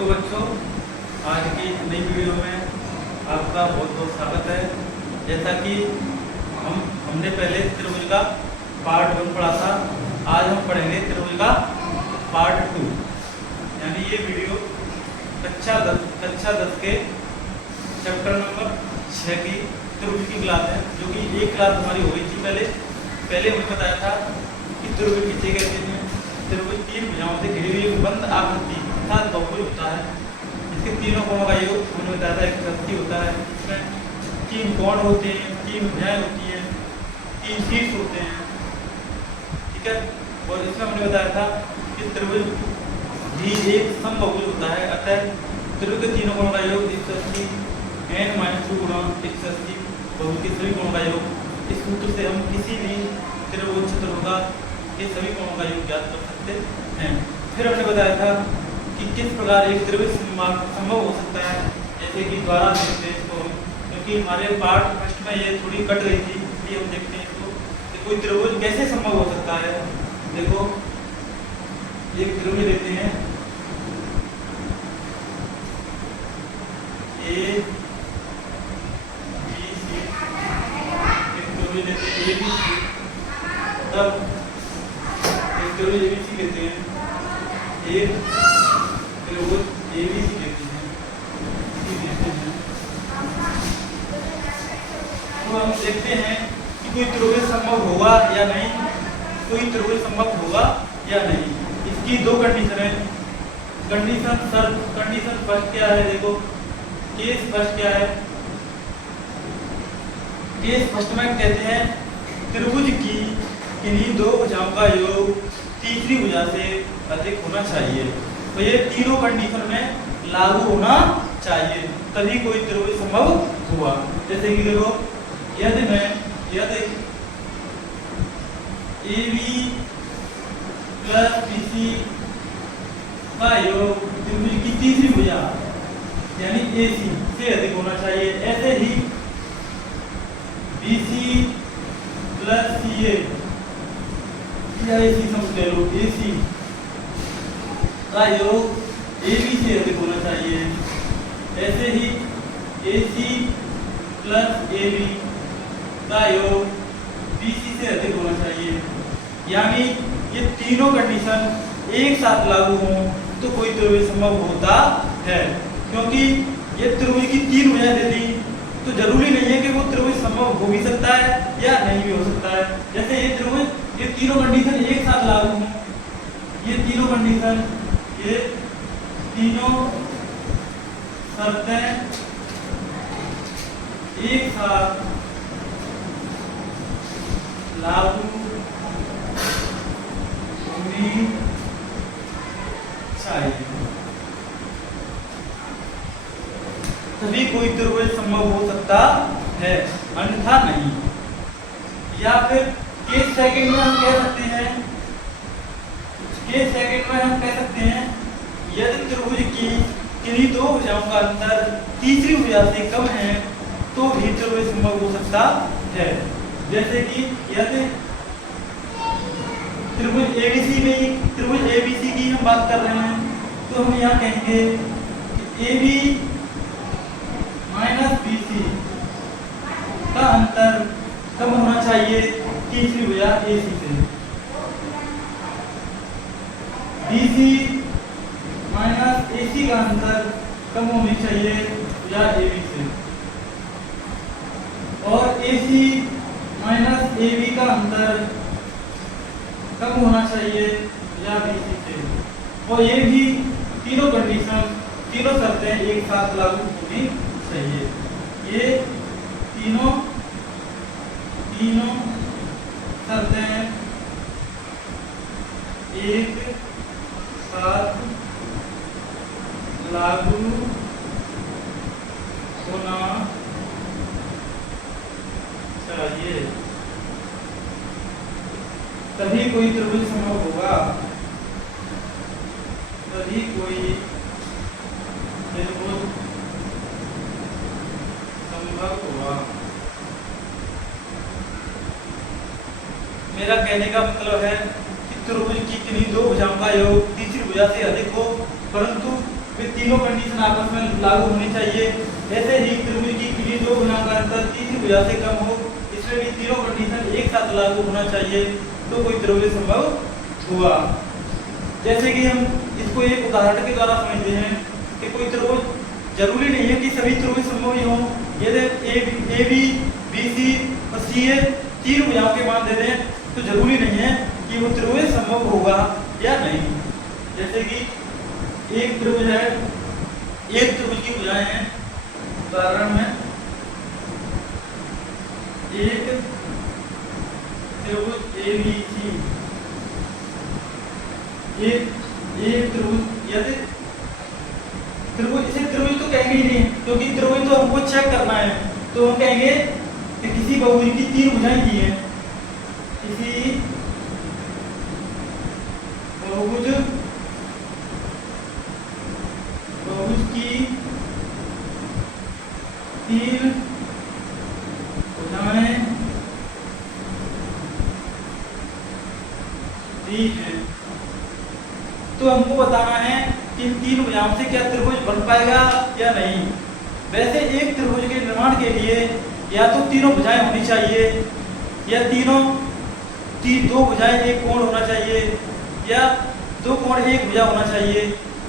तो बच्चों, आज की नई वीडियो में आपका बहुत बहुत स्वागत है। जैसा कि हमने पहले त्रिभुज का पार्ट 1 पढ़ा था, आज हम पढ़ेंगे त्रिभुज का पार्ट 2। यानी ये वीडियो कक्षा 10 के चैप्टर नंबर 6 की त्रिभुज की क्लास है, जो कि एक क्लास हमारी हो गई थी पहले हमने बताया था कि त्रिभुज किसे कहते हैं। त्रिभुज तीन भुजाओं से घिरी हुई एक बंद आकृति अर्थात बहुभुज होता है। इसके तीनों कोणों का योग हमने बताया था 180 होता है। इसमें 3 कोण होते हैं, 3 भुजाएं होती हैं, 3 शीर्ष होते हैं, ठीक है। और इसमें हमने बताया था कि त्रिभुज भी एक समबाहुभुज होता है। अतः त्रिभुज के तीनों कोणों का योग 180 n-2 गुणा 180 बहुभुज के सभी कोणों का योग। इस सूत्र से हम किसी भी त्रिभुज चतुर्भुज का ये सभी कोणों का योग ज्ञात कर सकते हैं। फिर हमने बताया था कि किस प्रकार एक त्रिभुज संभव हो सकता है, जैसे कि द्वारा देखते हैं इसको, क्योंकि हमारे पार्ट फर्स्ट में ये थोड़ी कट रही थी, इसलिए हम देखते हैं इसको कि कोई त्रिभुज कैसे संभव हो सकता है। देखो, एक त्रिभुज लेते हैं ए बी सी, एक त्रिभुज लेते हैं ए बी सी, तब एक त्रिभुज एबीसी कहते हैं, एक त्रिभुज एबीसी कहते हैं। तो हम देखते हैं कि कोई त्रिभुज संभव होगा या नहीं, कोई त्रिभुज संभव होगा या नहीं। इसकी दो कंडीशन है। कंडीशन फर्स्ट क्या है, देखो केस फर्स्ट क्या है। केस फर्स्ट में कहते हैं त्रिभुज की किन्हीं दो भुजाओं का योग तीसरी भुजा से अधिक होना चाहिए। तो ये तीनों कंडीशन में लागू होना चाहिए, तभी कोई त्रिभुज संभव हुआ। जैसे कि देखो, यदि AB प्लस BC का योग त्रिभुज की तीसरी भुजा यानी AC से अधिक होना चाहिए। ऐसे ही BC प्लस CA या AC समझ लो, AC का योग AB से अधिक होना चाहिए। ऐसे ही AC प्लस AB का योग BC से अधिक होना चाहिए। यानी ये तीनों कंडीशन एक साथ लागू हों तो कोई त्रिभुज संभव होता है। क्योंकि ये त्रिभुज की 3 भुजाएं दे दी, तो जरूरी नहीं है कि वो त्रिभुज संभव हो भी सकता है या नहीं भी हो सकता है। जैसे ये त्रिभुज, ये तीनों कंडीशन एक साथ लागू हों, ये तीनों कंडीशन, ये तीनों शर्तें एक साथ लागू होनी चाहिए, तभी कोई त्रिभुज संभव हो सकता है, अन्यथा नहीं। या फिर केस सेकंड में हम कह सकते हैं, यदि त्रिभुज की किन्हीं दो भुजाओं का अंतर तीसरी भुजा से कम है तो भी त्रिभुज संभव हो सकता है। जैसे कि यदि त्रिभुज ABC की हम बात कर रहे हैं, तो हम यहाँ कहेंगे कि AB माइनस BC का अंतर कम होना चाहिए तीसरी भुजा AC से। BC माइनस AC का अंतर कम होनी चाहिए भुजा AB से। और AC माइनस AB का अंतर कम होना चाहिए भुजा BC से। और ये भी तीनों कंडीशन, तीनों शर्तें एक साथ लागू होनी चाहिए। ये तीनों शर्तें एक साथ लागू होना चाहिए, तभी कोई त्रिभुज संभव होगा, तभी कोई त्रिभुज संभव होगा। मेरा कहने का मतलब है कि त्रिभुज की किन्हीं दो भुजाओं का योग तीसरी भुजा से अधिक हो, परंतु वे तीनों कंडीशन आपस में लागू होनी चाहिए। ऐसे ही त्रिभुज की लिए दो भुजाओं का अंतर तीसरी भुजा से कम हो, इसमें भी तीनों कंडीशन एक साथ लागू होना चाहिए, तो कोई त्रिभुज संभव हुआ। जैसे कि हम इसको एक उदाहरण के द्वारा समझते हैं कि कोई त्रिभुज जरूरी नहीं है कि सभी त्रिभुज संभव ही हों। यदि ए बी बी सी और सी ए तीन भुजाओं के मान दे दें तो जरूरी नहीं है कि वो त्रिभुज संभव होगा या नहीं। जैसे कि एक त्रिभुज है, एक त्रिभुज की भुजाएं हैं, उदाहरण में एक त्रिभुज ए बी सी, एक त्रिभुज, यदि त्रिभुज, इसे त्रिभुज तो कहेंगे ही नहीं क्योंकि त्रिभुज तो हमको चेक करना है, तो हम कहेंगे कि किसी बहुभुज की तीन भुजाएं दी हैं, किसी बहुभुज की तीन भुजाएं दी हैं, तो हमको बताना है कि इन तीन भुजाओं से क्या त्रिभुज बन पाएगा या नहीं। वैसे एक त्रिभुज के निर्माण के लिए या तो तीनों भुजाएं होनी चाहिए, या दो भुजाएं एक कोण होना चाहिए, या दो कोण एक भुजा होना चाहिए।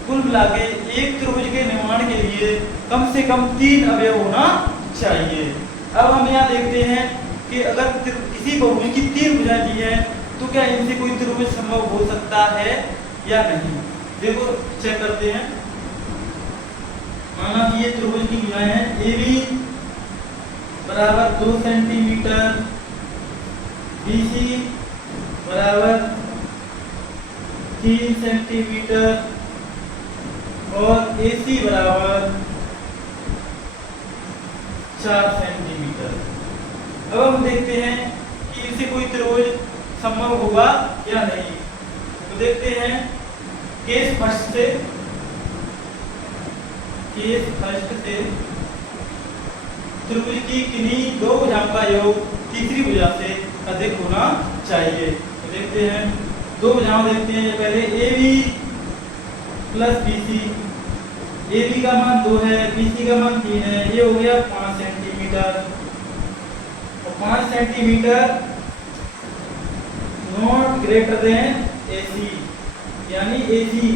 कुल मिला के एक त्रिभुज के निर्माण के लिए कम से कम तीन अवयव होना चाहिए। अब हम यहाँ देखते हैं कि अगर किसी बहुभुज की तीन भुजाएं दी हैं तो क्या इनसे कोई त्रिभुज संभव हो सकता है या नहीं। देखो चेक करते हैं। माना कि ये त्रिभुज की भुजाएं हैं, ए बी बराबर 2 सेंटीमीटर, बी सी बराबर 3 सेंटीमीटर और ए सी बराबर 4 सेंटीमीटर। अब हम देखते हैं कि इनसे कोई त्रिभुज संभव होगा या नहीं। तो देखते हैं केस फर्स्ट से त्रिभुज की किन्हीं दो भुजाओं का योग तीसरी भुजा से अधिक होना चाहिए। तो देखते हैं दो भुजाओं देखते हैं। पहले A B plus B C, A B का मान 2 है, बी सी का मान 3 है, ये हो गया 5 सेंटीमीटर। और 5 सेंटीमीटर नॉट ग्रेटर देन ए सी, यानी ए सी,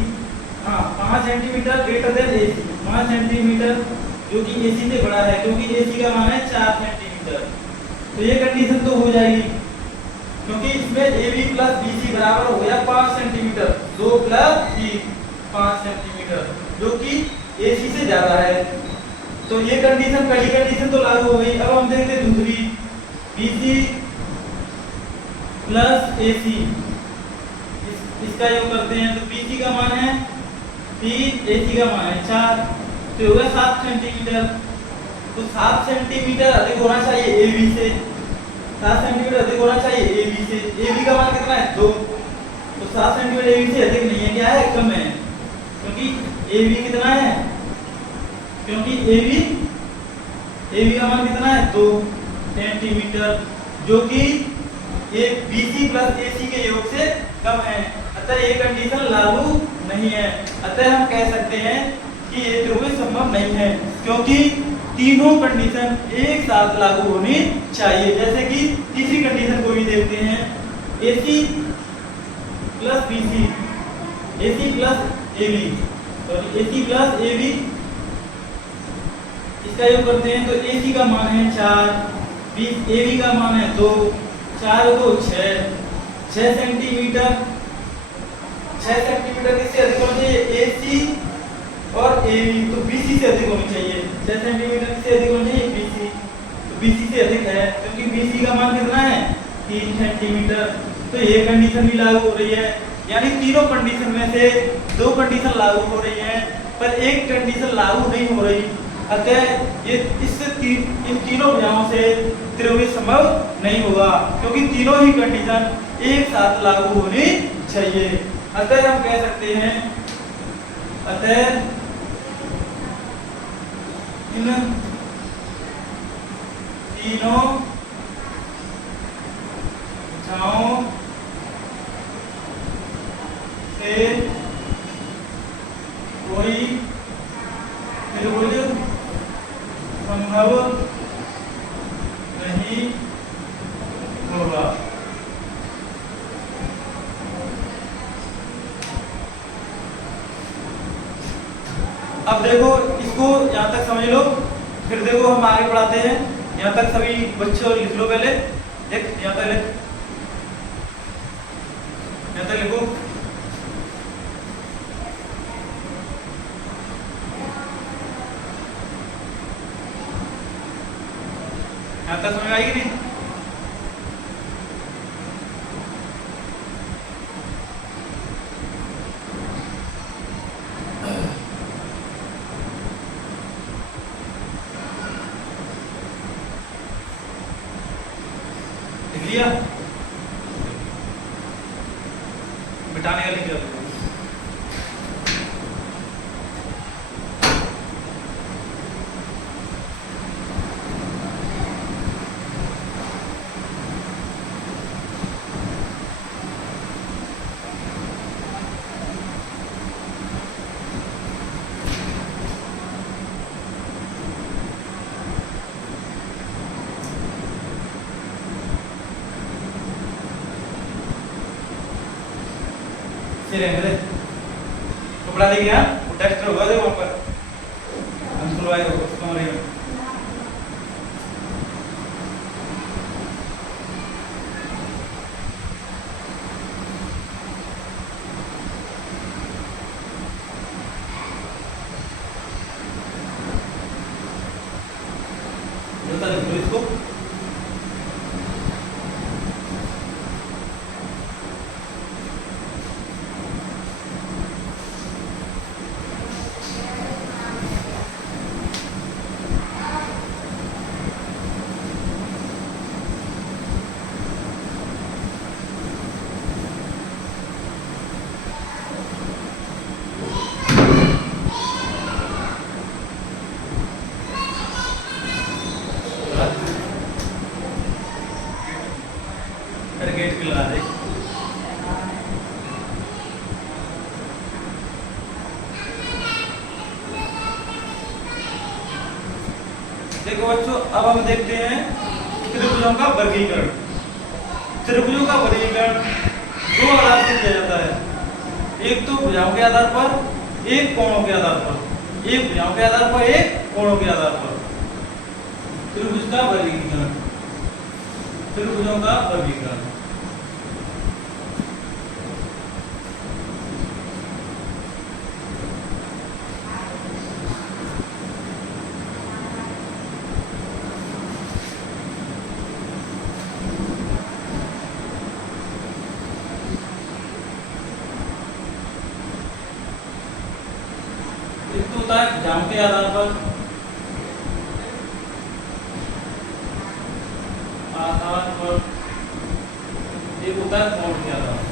हाँ 5 सेंटीमीटर ग्रेटर देन ए सी, 5 सेंटीमीटर जो कि ए सी से बड़ा है, क्योंकि ए सी का मान है 4 सेंटीमीटर। तो ये कंडीशन तो हो जाएगी क्योंकि इसमें A B plus B C बराबर हो गया 5 सेंटीमीटर, 2 प्लस 3 5 सेंटीमीटर, जो कि ए सी से ज्यादा है। तो ये कंडीशन, पहली कंडीशन तो लागू हो गई। अब हम देखते हैं दूसरी, बी सी प्लस ए सी, इसका योग करते हैं। तो बी सी का मान है 3, ए सी का मान है 4, तो होगा 7 सेंटीमीटर। तो 7 सेंटीमीटर अधिक होना चाहिए ए बी से, 7 सेंटीमीटर अधिक होना चाहिए ए बी से। ए बी का मान कितना है 2, तो 7 सेंटीमीटर ए बी से अधिक नहीं है, क्या है कम है, क्योंकि ए बी कितना है, क्योंकि ए बी का मान कितना है 2 सेंटीमीटर, जो कि ये बी सी प्लस ए सी के योग से कम है। अतः ये कंडीशन लागू नहीं है। अतः हम कह सकते हैं कि ये त्रिभुज संभव नहीं है, क्योंकि तीनों कंडीशन एक साथ लागू होनी चाहिए। जैसे कि तीसरी कंडीशन को भी देखते हैं, A C plus B C, A C plus A B, sorry A C plus A B, इसका योग करते हैं। तो ए सी का मान है 4, ए बी का मान है 2, 4 2 6 सेंटीमीटर। 6 सेंटीमीटर किससे अधिक होना चाहिए, ए सी और ए बी, तो बी सी से अधिक होनी चाहिए। 6 सेंटीमीटर किससे अधिक होनी चाहिए, बी सी, तो बी सी से अधिक है, क्योंकि बी सी का मान कितना है 3 सेंटीमीटर। तो ये कंडीशन भी लागू हो रही है, यानी तीनों कंडीशन में से 2 कंडीशन लागू हो रही हैं, पर एक कंडीशन लागू नहीं हो रही। अतः ये इन तीनों भुजाओं से त्रिभुज संभव नहीं होगा, क्योंकि तीनों ही कंडीशन एक साथ लागू होनी चाहिए। अतः हम कह सकते हैं, अतः इन तीनों भुजाओं से कोई त्रिभुज संभव नहीं होगा। अब देखो इसको यहाँ तक समझ लो, फिर देखो हम आगे बढ़ाते हैं। यहाँ तक सभी बच्चों लिख लो पहले, देख यहाँ तक लिख, यहाँ तक लिखो। यहाँ तक समझ आएगी नहीं? लिख लिया? मिटाने का लिख लिया? रहने दे, कपड़ा लेके यहाँ वो टेस्ट होगा, दे वहाँ पर हम खुलवाए दो उस कमरे में। बता दे इसको। गेट भी लगा दे। देखो बच्चों, अब हम देखते हैं त्रिभुजों का वर्गीकरण। त्रिभुजों का वर्गीकरण दो आधार से किया जाता है, एक तो भुजाओं के आधार पर, एक कोणों के आधार पर। एक भुजाओं के आधार पर, एक कोणों के आधार पर। त्रिभुज का वर्गीकरण, त्रिभुजों का वर्गीकरण। एक तो होता है भुजाओं के आधार पर, एक होता है कोण के आधार पर।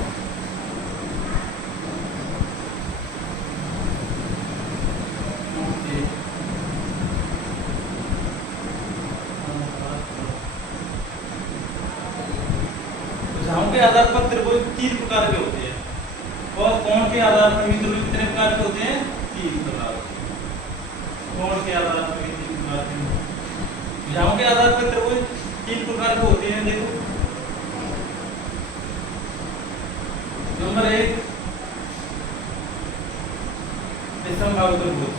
भुजाओं के आधार पर त्रिभुज 3 प्रकार के होते हैं, और कोण के आधार पर भी त्रिभुज कितने प्रकार के होते हैं? 3 प्रकार। कोण के आधार पर भी 3 प्रकार के, भुजाओं के आधार पर त्रिभुज 3 प्रकार के होते हैं। देखो नंबर 1 विषमबाहु त्रिभुज।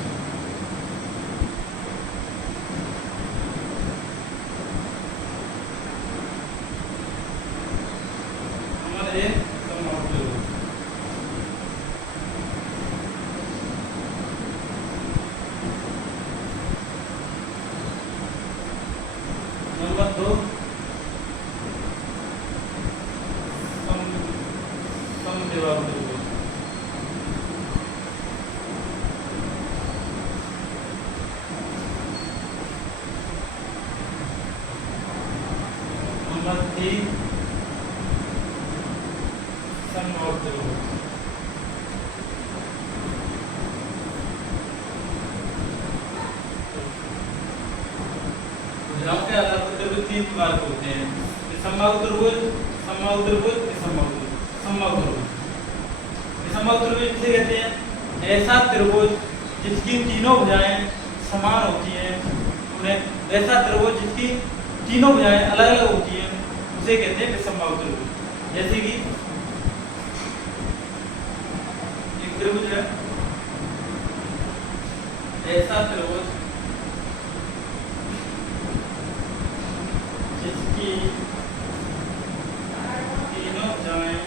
नंबर 1 विषमबाहु त्रिभुज। नंबर 2 समद्विबाहु त्रिभुज। नंबर 3 समबाहु त्रिभुज। भुजाओं के आधार पर त्रिभुज 3 प्रकार के होते हैं, समबाहु त्रिभुज, समबाहु त्रिभुज, समबाहु त्रिभुज। समबाहु त्रिभुज, समबाहु त्रिभुज किसे कहते हैं? ऐसा त्रिभुज जिसकी तीनों भुजाएं समान होती हैं, उन्हें ऐसा त्रिभुज जिसकी तीनों भुजाएं अलग अलग होती हैं उसे कहते हैं विषमबाहु त्रिभुज। जैसे कि एक त्रिभुज है, ऐसा त्रिभुज जिसकी तीनों भुजाएं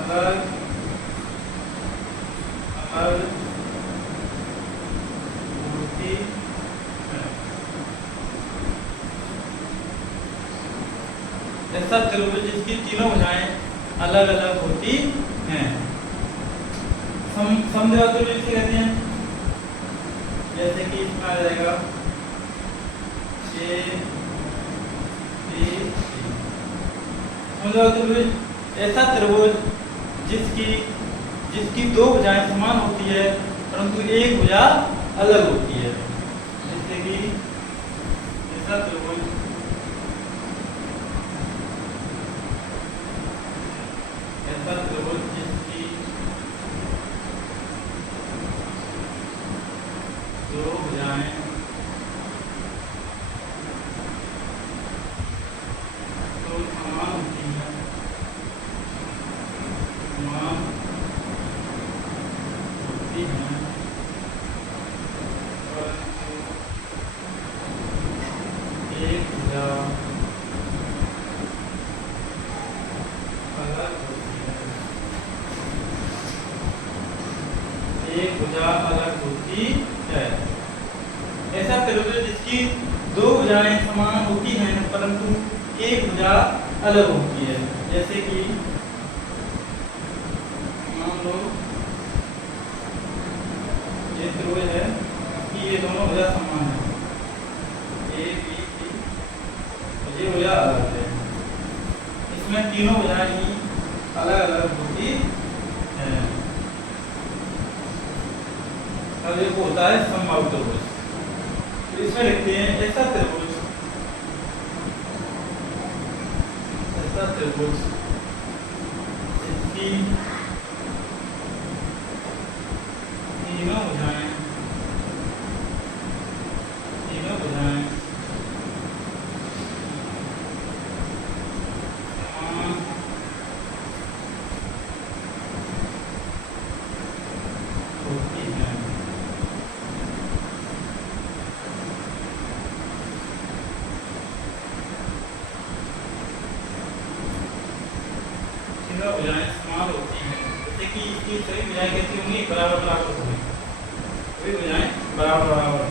अलग अलग होती है। ऐसा त्रिभुज जिसकी तीनों भुजाएं अलग अलग होती हैं समद्विबाहु त्रिभुज किसे कहते हैं? जैसे कि इसमें आ जाएगा समद्विबाहु त्रिभुज ऐसा त्रिभुज जिसकी दो भुजाएं समान होती है परंतु एक भुजा अलग होती है। जैसे कि ऐसा त्रिभुज जिसकी दो भुजाएं तो समान होती है, समान होती हैं परंतु एक भुजा अलग होती है, एक भुजा अलग होती है। ऐसा त्रिभुज जिसकी दो भुजाएं समान होती हैं परंतु एक भुजा अलग होती है। जैसे कि मान लो ये त्रिभुज है कि ये दोनों भुजा समान है, ए बी सी, ये भुजा अलग है, इसमें तीनों भुजाएं ही अलग अलग होती है। अब एक होता है समबाहु त्रिभुज, तो इसमें लिखते हैं ऐसा त्रिभुज जिसकी तीनों भुजाएं समान होती हैं। तीनों भुजाएं समान होती हैं, जैसे कि इसकी सभी भुजाएं कैसी होंगी? बराबर बराबर होंगी, सभी भुजाएं बराबर बराबर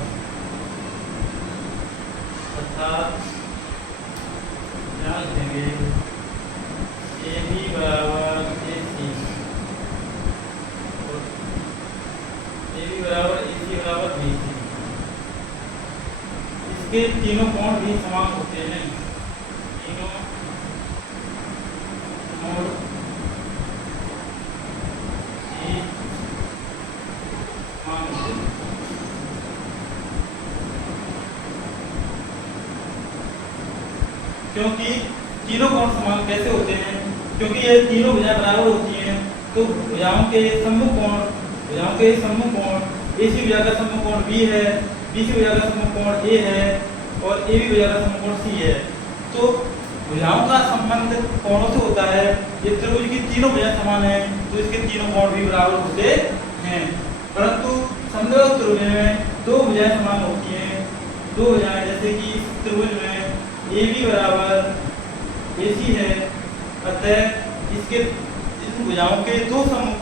अर्थात ध्यान देंगे ए बी बराबर ए सी, ए बी बराबर ए सी बराबर बी सी, इसके तीनों कोण भी समान होते हैं, तीनों कोण क्योंकि तीनों कोण समान कैसे होते हैं? क्योंकि ये तीनों भुजाएं बराबर होती हैं तो भुजाओं के सम्मुख कोण AC भुजा का सम्मुख कोण B है, BC भुजा का सम्मुख कोण A है और AB भुजा का सम्मुख कोण C है। तो भुजाओं का संबंध कोणों से होता है। ये त्रिभुज की तीनों भुजाएं समान हैं तो इसके तीनों कोण भी बराबर होते हैं, परंतु समद्विबाहु त्रिभुज में दो भुजाएं समान होती हैं, दो भुजाएं जैसे कि इस त्रिभुज में AB बराबर AC है, अतः इसके इन भुजाओं के दो सम्मुख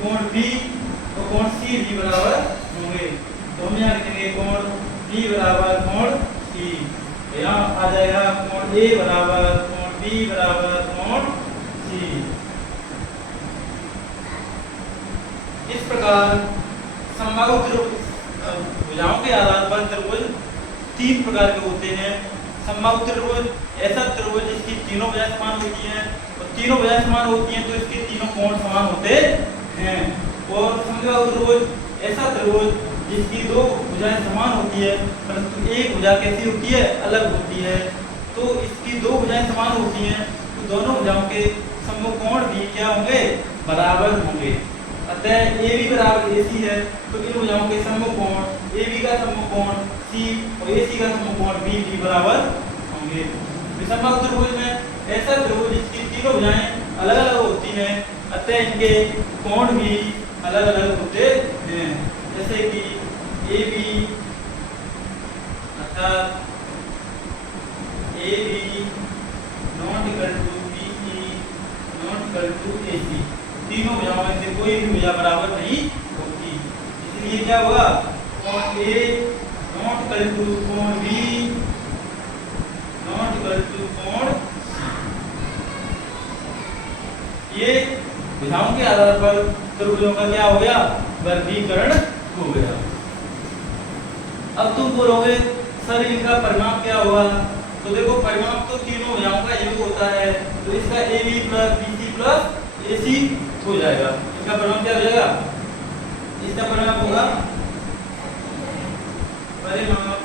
कोण B और कोण C भी बराबर होंगे। तो हम यहाँ लिखेंगे कोण B बराबर कोण C, यहाँ आ जाएगा कोण A बराबर कोण B बराबर कोण C। इस प्रकार समबाहु भुजाओं के आधार पर त्रिभुज तीन प्रकार के होते हैं। समबाहु त्रिभुज ऐसा त्रिभुज जिसकी तीनों भुजाएं समान होती हैं और तीनों भुजाएं समान होती हैं तो इसके तीनों कोण समान होते हैं। और समद्विबाहु त्रिभुज ऐसा त्रिभुज जिसकी दो भुजाएं समान होती है परंतु एक भुजा कैसी होती है? अलग होती है। तो इसकी दो भुजाएं समान होती हैं, तो दोनों भुजाओं के समकोण भी क्या होंगे, बराबर होंगे। अतः ए बी बराबर ए सी है, तो इन भुजाओं के समकोण ए बी का समकोण सी और ए सी का समकोण बी भी बराबर होंगे। विषमबाहु त्रिभुज में ऐसा त्रिभुज जिसकी तीनों भुजाएं अलग अलग होती हैं, अतः इनके कोण भी अलग अलग होते हैं। जैसे कि ए बी अर्थात A B not equal to B C not equal to A C, तीनों भुजाओं में से कोई भी भुजा बराबर नहीं होती। इसलिए क्या होगा, कोण ए नॉट इक्वल टू कोण बी नॉट इक्वल टू कोण सी। ये भुजाओं के आधार पर त्रिभुजों का क्या हो गया, वर्गीकरण हो गया। अब तुम बोलोगे सर इनका परिमाप क्या होगा, तो देखो परिमाप तो तीनों भुजाओं का योग होता है, तो इसका A B plus B C plus A C हो जाएगा। इसका परिमाप क्या हो जाएगा, इसका परिमाप होगा परिमाप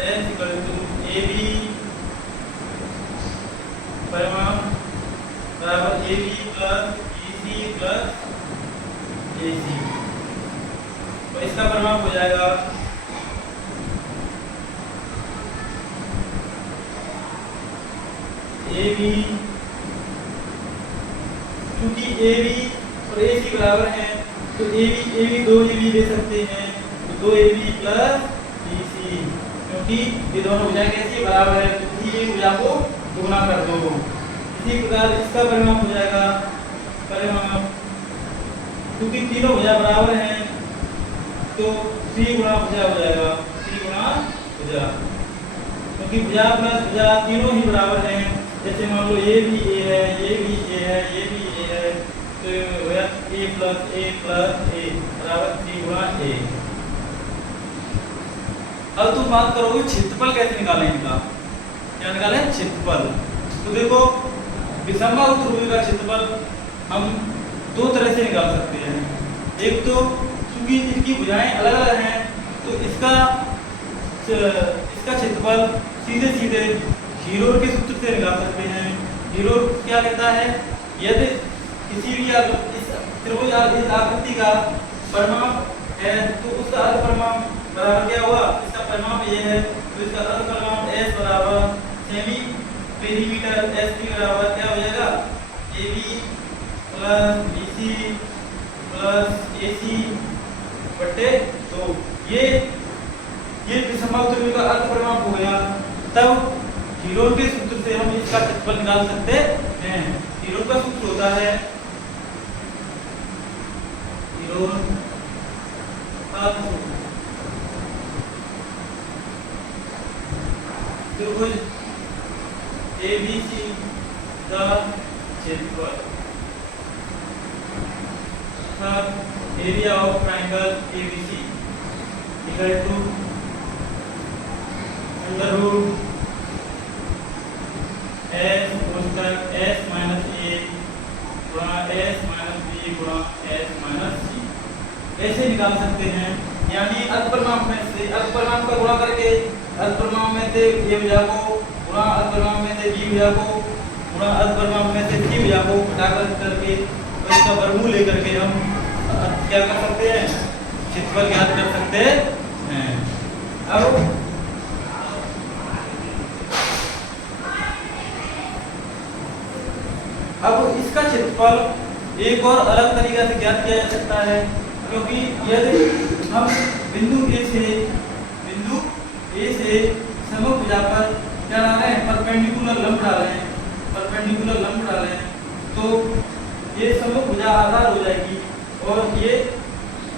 S equal to A B परिमाप बराबर A B plus B C plus A C, तो इसका परिमाप हो जाएगा ए बी, क्योंकि ए बी और ए सी बराबर है तो ए बी दो ए बी ले सकते हैं, तो दो A B plus B C, क्योंकि ये दोनों भुजाएं कैसी बराबर है, तो किसी एक भुजा को गुणा कर दो। इसी प्रकार इसका परिमाप हो जाएगा परिमाप, क्योंकि तीनों भुजा बराबर हैं तो सी गुणा भुजा हो जाएगा, सी गुणा भुजा, क्योंकि भुजा प्लस भुजा तीनों ही बराबर हैं। जैसे मान लो ये भी ए है, ये भी ए है, ये भी ए है, तो ए प्लस ए बराबर सी गुणा ए। अब तुम बात करोगे क्षेत्रफल कैसे निकालें इनका, क्या निकालें क्षेत्रफल। तो देखो विषमबाहु त्रिभुज का क्षेत्रफल हम दो तरह से निकाल सकते हैं। एक तो क्योंकि इसकी भुजाएं अलग अलग हैं तो इसका क्षेत्रफल सीधे सीधे हीरोड के सूत्र से निकाल सकते हैं। हीरोड क्या कहता है, यदि किसी भी इस त्रिभुज इस आकृति का परिमाप है तो उसका अर्ध परिमाप बराबर क्या हुआ, इसका परिमाप ये है तो इसका अर्ध परिमाप s बराबर सेमी पेरीमीटर एस बी बराबर क्या हो जाएगा, A B plus B C plus A C बटे 2। ये विषमबाहु त्रिभुज का अर्ध परिमाप हो गया। तब हीरोड के सूत्र से हम इसका क्षेत्रफल निकाल सकते हैं। हीरोड का सूत्र होता है हीरोड का त्रिभुज ABC का क्षेत्रफल अर्थात area of triangle ABC equal to under root s कोष्ठक s माइनस a गुणा s माइनस b गुणा s माइनस c ऐसे निकाल सकते हैं। यानी अर्ध परिमाप में से अर्ध परिमाप का गुणा करके अर्ध परिमाप में से a भुजा को गुणा अर्ध परिमाप में से b भुजा को गुणा अर्ध परिमाप में से c भुजा को घटाकर करके और इसका वर्गमूल लेकर के हम क्या कर सकते हैं, क्षेत्रफल ज्ञात कर सकते हैं। अब इसका क्षेत्रफल एक और अलग तरीका से ज्ञात किया जा सकता है, क्योंकि यदि हम बिंदु ए से समभुजा पर क्या डालें, परपेंडिकुलर लंब डालें तो ये समभुजा आधार हो जाएगी और ये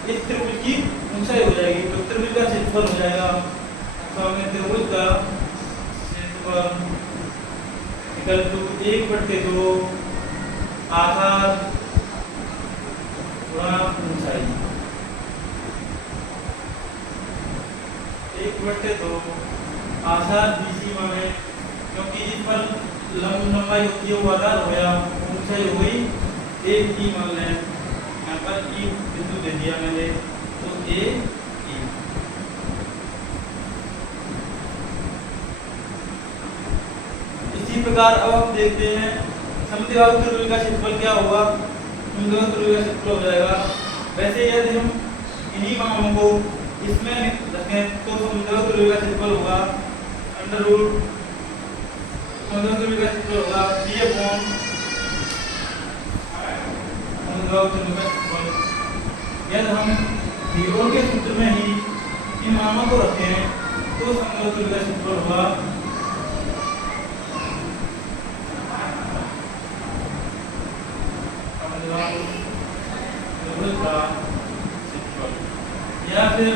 इस त्रिभुज की ऊंचाई हो जाएगी, तो त्रिभुज का क्षेत्रफल हो जाएगा। तो हमें त्रिभुज का क्षेत्रफल इक्वल टू 1/2 आधार गुणा ऊंचाई 1/2 आधार BC में, क्योंकि इस पर लंबाई होती है वो आधार हो गया, ऊंचाई हो गई 1 की मान लें, यहाँ पर ई बिंदु दे दिया मैंने तो ए ई। प्रकार अब हम देखते हैं समद्विबाहु त्रिभुज का क्षेत्रफल क्या होगा। समद्विबाहु त्रिभुज का क्षेत्रफल हो जाएगा, वैसे यदि हम इन्हीं मानों को इसमें रखें तो समद्विबाहु त्रिभुज का क्षेत्रफल होगा अंडर रूट समद्विबाहु त्रिभुज का क्षेत्रफल होगा p अपॉन समद्विबाहु त्रिभुज का क्षेत्रफल। यदि हम हीरोन के सूत्र में ही इन मानों को रखें तो समद्विबाहु त्रिभुज का क्षेत्रफल होगा समद्विबाहु त्रिभुज का क्षेत्रफल। या फिर